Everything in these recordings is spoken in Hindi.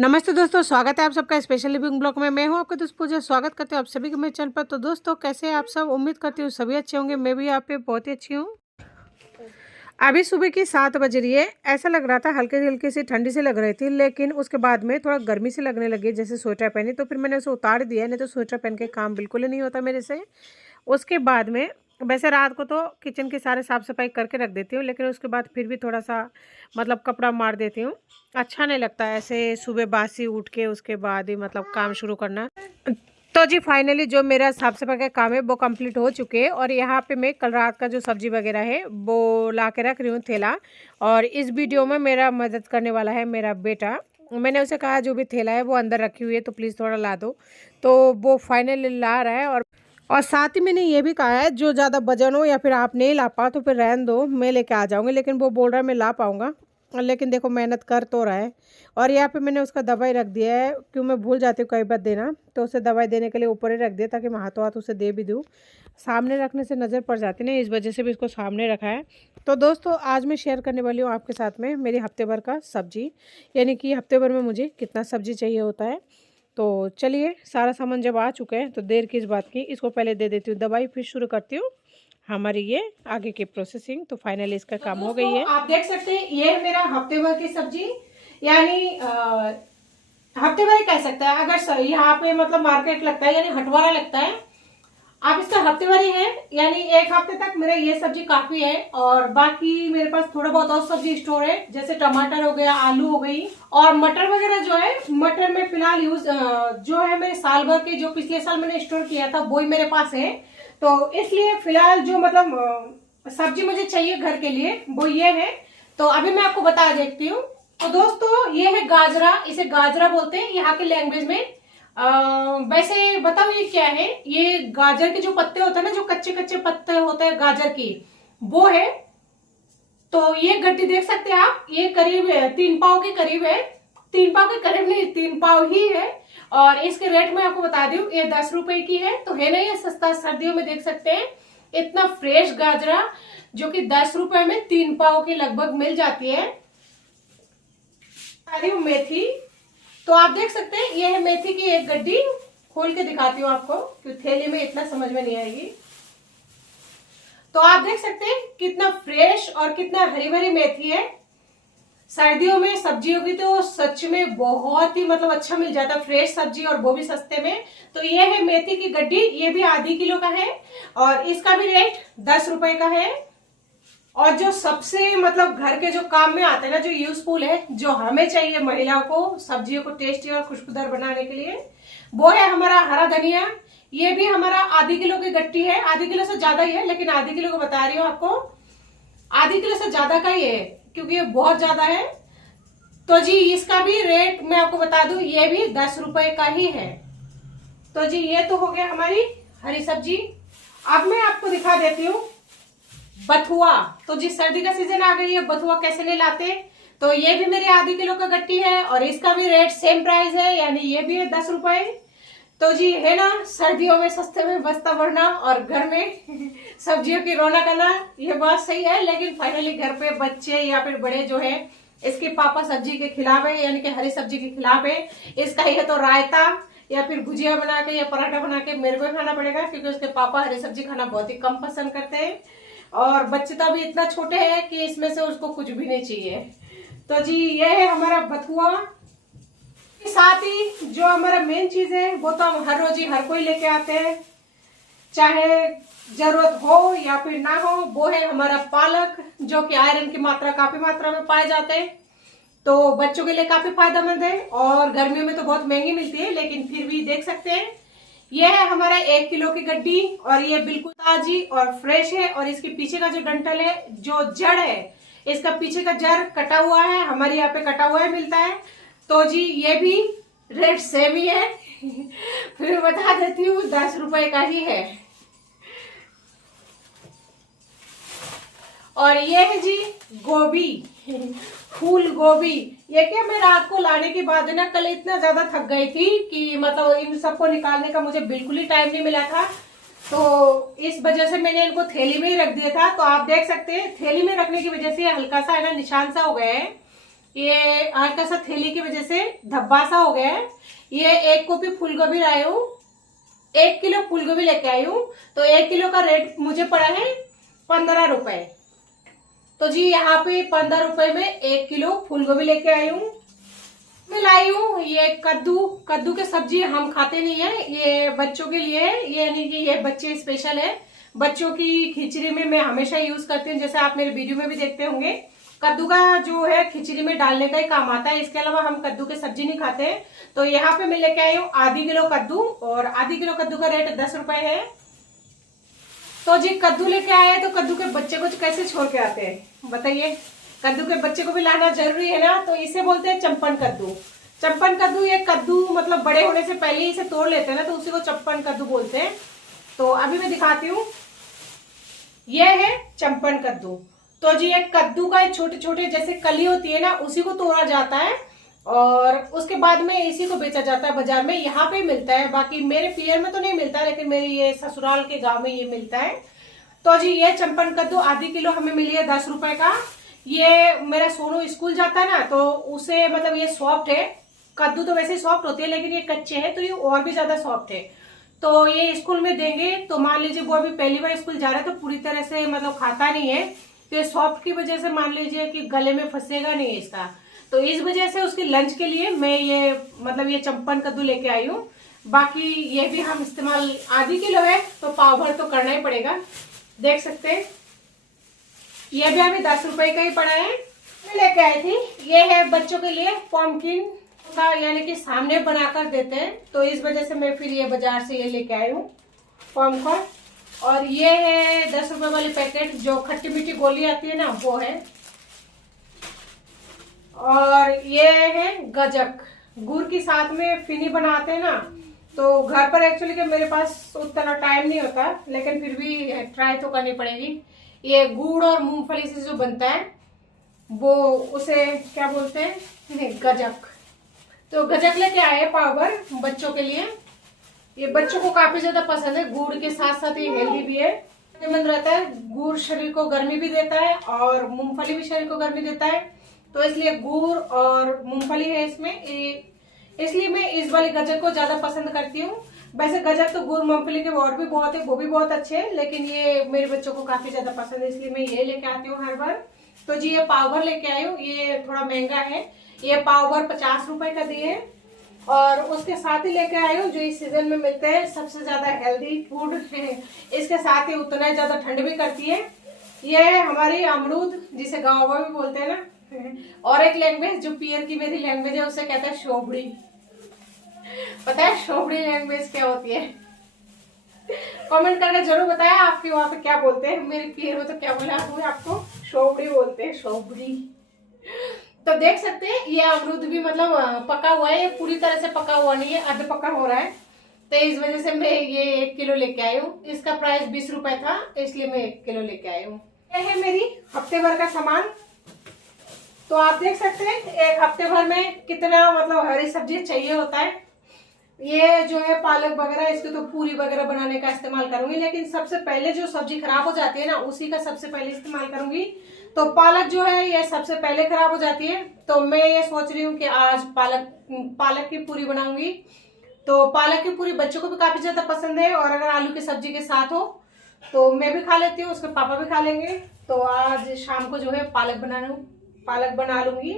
नमस्ते दोस्तों, स्वागत है आप सबका स्पेशल लिविंग ब्लॉग में। मैं हूं आपका दोस्त पूजा। स्वागत करते हैं आप सभी के मेरे चैनल पर। तो दोस्तों, कैसे हैं आप सब? उम्मीद करती हूँ सभी अच्छे होंगे। मैं भी आप पे बहुत ही अच्छी हूँ। अभी सुबह की 7 बज रही है। ऐसा लग रहा था हल्की हल्की सी ठंडी सी लग रही थी, लेकिन उसके बाद में थोड़ा गर्मी से लगने लगी, जैसे स्वेटर पहनी। तो फिर मैंने उसे उतार दिया, नहीं तो स्वेटर पहन के काम बिल्कुल ही नहीं होता मेरे से। उसके बाद में वैसे रात को तो किचन की सारे साफ़ सफाई करके रख देती हूँ, लेकिन उसके बाद फिर भी थोड़ा सा मतलब कपड़ा मार देती हूँ। अच्छा नहीं लगता ऐसे सुबह बासी उठ के उसके बाद ही मतलब काम शुरू करना। तो जी फाइनली जो मेरा साफ सफाई का काम है वो कंप्लीट हो चुके हैं। और यहाँ पे मैं कल रात का जो सब्जी वगैरह है वो ला के रख रही हूँ थैला। और इस वीडियो में मेरा मदद करने वाला है मेरा बेटा। मैंने उसे कहा जो भी थैला है वो अंदर रखी हुई है तो प्लीज़ थोड़ा ला दो। तो वो फाइनली ला रहा है। और साथ ही मैंने ये भी कहा है जो ज़्यादा वजन हो या फिर आप नहीं ला पाओ तो फिर रहने दो, मैं लेके आ जाऊँगी। लेकिन वो बोल रहा है मैं ला पाऊँगा। लेकिन देखो मेहनत कर तो रहा है। और यहाँ पे मैंने उसका दवाई रख दिया है, क्यों मैं भूल जाती हूँ कई बार देना। तो उसे दवाई देने के लिए ऊपर ही रख दिया ताकि मैं हाथों हाथ उसे दे भी दूँ। सामने रखने से नज़र पड़ जाती ना, इस वजह से भी इसको सामने रखा है। तो दोस्तों, आज मैं शेयर करने वाली हूँ आपके साथ में मेरी हफ्ते भर का सब्जी, यानी कि हफ्ते भर में मुझे कितना सब्जी चाहिए होता है। तो चलिए, सारा सामान जब आ चुके हैं तो देर किस बात की, इसको पहले दे देती हूँ दवाई, फिर शुरू करती हूँ हमारी ये आगे की प्रोसेसिंग। तो फाइनली इसका काम हो गई है। आप देख सकते हैं ये है मेरा हफ्ते भर की सब्जी, यानी हफ्ते भर ही कह सकते हैं। अगर यहाँ पे मतलब मार्केट लगता है यानी हटवारा लगता है, आप इसका हफ्ते भर ही है, यानी एक हफ्ते तक मेरा ये सब्जी काफी है। और बाकी मेरे पास थोड़ा बहुत और सब्जी स्टोर है, जैसे टमाटर हो गया, आलू हो गई और मटर वगैरह। जो है मटर में फिलहाल यूज जो है मेरे साल भर के, जो पिछले साल मैंने स्टोर किया था वही मेरे पास है। तो इसलिए फिलहाल जो मतलब सब्जी मुझे चाहिए घर के लिए वो ये है। तो अभी मैं आपको बता देती हूँ। तो दोस्तों, ये है गाजरा, इसे गाजरा बोलते हैं यहाँ के लैंग्वेज में। वैसे बताओ ये क्या है। ये गाजर के जो पत्ते होते हैं ना, जो कच्चे कच्चे पत्ते होते हैं गाजर की, वो है। तो ये गड्डी देख सकते हैं आप, ये करीब 3 पाव के करीब है। 3 पाव के करीब नहीं, 3 पाव ही है। और इसके रेट में आपको बता दूं, ये 10 रुपए की है। तो है ना ये सस्ता, सर्दियों में देख सकते हैं इतना फ्रेश गाजरा, जो कि 10 रुपए में 3 पाव के लगभग मिल जाती है। मेथी, तो आप देख सकते हैं ये है मेथी की एक गड्डी। खोल के दिखाती हूँ आपको, क्योंकि थैली में इतना समझ में नहीं आएगी। तो आप देख सकते हैं कितना फ्रेश और कितना हरी भरी मेथी है। सर्दियों में सब्जियों की तो सच में बहुत ही मतलब अच्छा मिल जाता है फ्रेश सब्जी, और वो भी सस्ते में। तो ये है मेथी की गड्डी, ये भी आधी किलो का है और इसका भी रेट 10 रुपए का है। और जो सबसे मतलब घर के जो काम में आता है ना, जो यूजफुल है, जो हमें चाहिए महिलाओं को सब्जियों को टेस्टी और खुशबूदार बनाने के लिए, वो है हमारा हरा धनिया। ये भी हमारा आधी किलो की गट्टी है, आधी किलो से ज्यादा ही है, लेकिन आधी किलो को बता रही हूँ आपको। आधी किलो से ज्यादा का ही है क्योंकि ये बहुत ज्यादा है। तो जी इसका भी रेट मैं आपको बता दूं, ये भी 10 रुपए का ही है। तो जी ये तो हो गया हमारी हरी सब्जी। अब मैं आपको दिखा देती हूँ बथुआ। तो जी सर्दी का सीजन आ गई है, बथुआ कैसे नहीं लाते। तो ये भी मेरी आधी किलो का गट्टी है और इसका भी रेट सेम प्राइस है, यानी ये भी है 10 रुपए। तो जी है ना, सर्दियों में सस्ते में बस्ता भरना और घर में सब्जियों की रौनक आना, ये बात सही है। लेकिन फाइनली घर पे बच्चे या फिर बड़े जो है, इसके पापा सब्जी के खिलाफ है, यानी कि हरी सब्जी के खिलाफ है। इसका ही है तो रायता या फिर भुजिया बना के या पराठा बना के मेरे को खाना पड़ेगा, क्योंकि उसके पापा हरी सब्जी खाना बहुत ही कम पसंद करते हैं। और बच्चे तो अभी इतना छोटे हैं कि इसमें से उसको कुछ भी नहीं चाहिए। तो जी ये है हमारा बथुआ। साथ ही जो हमारा मेन चीज है वो तो हम हर रोज ही हर कोई लेके आते हैं, चाहे जरूरत हो या फिर ना हो, वो है हमारा पालक, जो कि आयरन की मात्रा काफी मात्रा में पाए जाते हैं। तो बच्चों के लिए काफी फायदेमंद है और गर्मियों में तो बहुत महंगी मिलती है, लेकिन फिर भी देख सकते हैं। यह है हमारा 1 किलो की गड्डी और ये बिल्कुल ताजी और फ्रेश है। और इसके पीछे का जो डंठल है, जो जड़ है, इसका पीछे का जड़ कटा हुआ है, हमारे यहाँ पे कटा हुआ है मिलता है। तो जी ये भी रेट सेम ही है फिर बता देती हूँ 10 रुपए का ही है। और ये है जी गोभी, फूल गोभी। ये क्या, मैं रात को लाने के बाद ना कल इतना ज्यादा थक गई थी कि मतलब इन सबको निकालने का मुझे बिल्कुल ही टाइम नहीं मिला था। तो इस वजह से मैंने इनको थैली में ही रख दिया था। तो आप देख सकते हैं थैली में रखने की वजह से हल्का सा है ना निशान सा हो गया है। ये हल्का सा थैली की वजह से धब्बा सा हो गया है। ये 1 कॉपी फूल गोभी लाई हूँ, 1 किलो फूल गोभी लेके आई हूँ। तो 1 किलो का रेट मुझे पड़ा है 15 रुपए। तो जी यहाँ पे 15 रुपए में 1 किलो फूल गोभी लेके आई हूँ। मैं लाई हूँ ये कद्दू। कद्दू की सब्जी हम खाते नहीं है, ये बच्चों के लिए है, ये नहीं कि ये बच्चे स्पेशल है। बच्चों की खिचड़ी में मैं हमेशा यूज करती हूँ, जैसे आप मेरे वीडियो में भी देखते होंगे। कद्दू का जो है खिचड़ी में डालने का ही काम आता है, इसके अलावा हम कद्दू की सब्जी नहीं खाते हैं। तो यहाँ पे मैं लेके आई हूँ आधी किलो कद्दू, और आधी किलो कद्दू का रेट 10 रुपए है। तो जी कद्दू लेके आए तो कद्दू के बच्चे को कैसे छोड़ के आते हैं बताइए। कद्दू के बच्चे को भी लाना जरूरी है ना, तो इसे बोलते हैं चंपन कद्दू। चंपन कद्दू, ये कद्दू मतलब बड़े होने से पहले ही इसे तोड़ लेते हैं ना, तो उसी को चंपन कद्दू बोलते हैं। तो अभी मैं दिखाती हूँ, ये है चंपन कद्दू। तो जी ये कद्दू का छोटे छोटे जैसे कली होती है ना, उसी को तोड़ा जाता है और उसके बाद में इसी को बेचा जाता है बाजार में। यहाँ पे मिलता है, बाकी मेरे पियर में तो नहीं मिलता, लेकिन मेरे ये ससुराल के गांव में ये मिलता है। तो जी ये चंपन कद्दू आधी किलो हमें मिली है 10 रुपए का। ये मेरा सोनू स्कूल जाता है ना, तो उसे मतलब ये सॉफ्ट है। कद्दू तो वैसे सॉफ्ट होती है, लेकिन ये कच्चे हैं तो ये और भी ज्यादा सॉफ्ट है। तो ये स्कूल में देंगे तो मान लीजिए वो अभी पहली बार स्कूल जा रहा है, तो पूरी तरह से मतलब खाता नहीं है। तो ये सॉफ्ट की वजह से मान लीजिए कि गले में फंसेगा नहीं इसका, तो इस वजह से उसके लंच के लिए मैं ये मतलब ये चंपन कद्दू लेके आई हूँ। बाकी ये भी हम इस्तेमाल, आधी किलो है तो पाव भर तो करना ही पड़ेगा। देख सकते हैं ये भी अभी 10 रुपए का ही पड़ा है। मैं लेके आई थी, ये है बच्चों के लिए पम्पकिन का, यानी कि सामने बनाकर देते हैं, तो इस वजह से मैं फिर ये बाजार से ये लेके आई हूँ पॉपकॉर्न। और ये है 10 रुपए वाली पैकेट, जो खट्टी मीठी गोली आती है ना वो है। और ये है गजक, गुड़ के साथ में फिनी बनाते हैं ना, तो घर पर एक्चुअली कि मेरे पास उतना टाइम नहीं होता, लेकिन फिर भी ट्राई तो करनी पड़ेगी। ये गुड़ और मूंगफली से जो बनता है वो, उसे क्या बोलते हैं, गजक। तो गजक लेके आए पाव भर बच्चों के लिए। ये बच्चों को काफी ज्यादा पसंद है, गुड़ के साथ साथ ये हेल्दी भी है, फायदेमंद रहता है। गुड़ शरीर को गर्मी भी देता है और मूंगफली भी शरीर को गर्मी देता है, तो इसलिए गुड़ और मूंगफली है इसमें, इसलिए मैं इस वाली गजक को ज्यादा पसंद करती हूँ। वैसे गजक तो गुड़ मूंगफली के और भी बहुत है, वो भी बहुत अच्छे हैं, लेकिन ये मेरे बच्चों को काफी ज्यादा पसंद है, इसलिए मैं ये लेके आती हूँ हर बार। तो जी ये पाव भर लेके आई हूँ, ये थोड़ा महंगा है, ये पाव भर 50 रुपए का दिए। और उसके साथ ही लेके आई हूँ जो इस सीजन में मिलते हैं, सबसे ज्यादा हेल्दी फूड है, इसके साथ ही उतना ही ज्यादा ठंड भी करती है। ये है हमारी अमरूद, जिसे गाँव में भी बोलते हैं ना, और एक लैंग्वेज जो पियर की मेरी लैंग्वेज है उसे कहते हैं शोबड़ी। पता है शोबड़ी लैंग्वेज क्या होती है? कमेंट करके जरूर बताया आपके वहां पे क्या बोलते हैं। मेरे पियर में तो क्या बोला आपको, शोबड़ी बोलते हैं, शोबड़ी। तो देख सकते हैं ये अमरूद भी मतलब पका हुआ है, ये पूरी तरह से पका हुआ नहीं है, आधे पका हो रहा है, तो इस वजह से मैं ये 1 किलो लेके आई हूँ। इसका प्राइस 20 रुपए था, इसलिए मैं 1 किलो लेके आई हूँ। ये है मेरी हफ्ते भर का सामान। तो आप देख सकते हैं एक हफ्ते भर में कितना मतलब हरी सब्जी चाहिए होता है। ये जो है पालक वगैरह, इसको तो पूरी वगैरह बनाने का इस्तेमाल करूंगी, लेकिन सबसे पहले जो सब्जी खराब हो जाती है ना, उसी का सबसे पहले इस्तेमाल करूंगी। तो पालक जो है ये सबसे पहले खराब हो जाती है, तो मैं ये सोच रही हूँ कि आज पालक की पूरी बनाऊंगी। तो पालक की पूरी बच्चों को भी काफी ज्यादा पसंद है, और अगर आलू की सब्जी के साथ हो तो मैं भी खा लेती हूँ, उसके पापा भी खा लेंगे। तो आज शाम को जो है पालक बना लूंगी।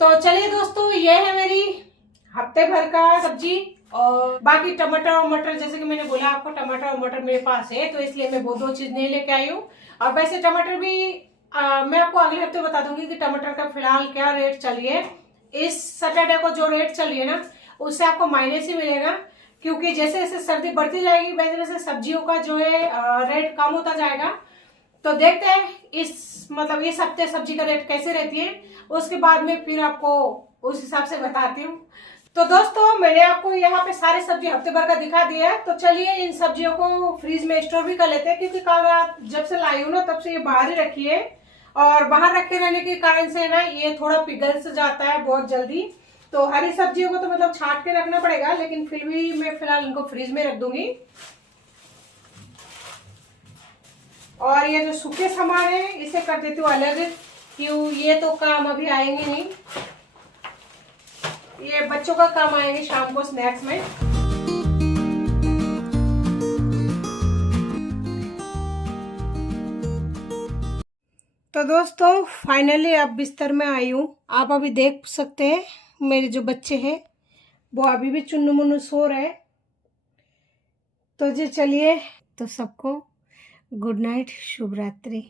तो चलिए दोस्तों, ये है मेरी हफ्ते भर का सब्जी। और बाकी टमाटर और मटर, जैसे कि मैंने बोला आपको, टमाटर और मटर मेरे पास है, तो इसलिए मैं वो 2 चीज नहीं लेके आई हूँ। और वैसे टमाटर भी मैं आपको अगले हफ्ते बता दूंगी कि टमाटर का फिलहाल क्या रेट चल रही है। इस सैटरडे को जो रेट चल रही है ना, उससे आपको माइनस ही मिलेगा, क्योंकि जैसे जैसे सर्दी बढ़ती जाएगी वैसे वैसे सब्जियों का जो है रेट कम होता जाएगा। तो देखते हैं इस हफ्ते सब्जी का रेट कैसे रहती है, उसके बाद में फिर आपको उस हिसाब से बताती हूँ। तो दोस्तों, मैंने आपको यहाँ पे सारे सब्जी हफ्ते भर का दिखा दिया है, तो चलिए इन सब्जियों को फ्रीज में स्टोर भी कर लेते हैं, क्योंकि कल रात जब से लाई हूँ ना तब से ये बाहर ही रखी है, और बाहर रखे रहने के कारण से ना ये थोड़ा पिघल से जाता है बहुत जल्दी। तो हरी सब्जियों को तो मतलब छांट के रखना पड़ेगा, लेकिन फिर भी मैं फिलहाल इनको फ्रीज में रख दूंगी। और ये जो सूखे सामान है इसे कर देती हूँ अलग, क्यों, ये तो काम अभी आएंगे नहीं, ये बच्चों का काम आएंगे शाम को स्नैक्स में। तो दोस्तों फाइनली अब बिस्तर में आई हूँ। आप अभी देख सकते हैं मेरे जो बच्चे हैं वो अभी भी चुन्नू मुन्नू सो रहे हैं। तो जी चलिए, तो सबको गुड नाइट, शुभ रात्रि।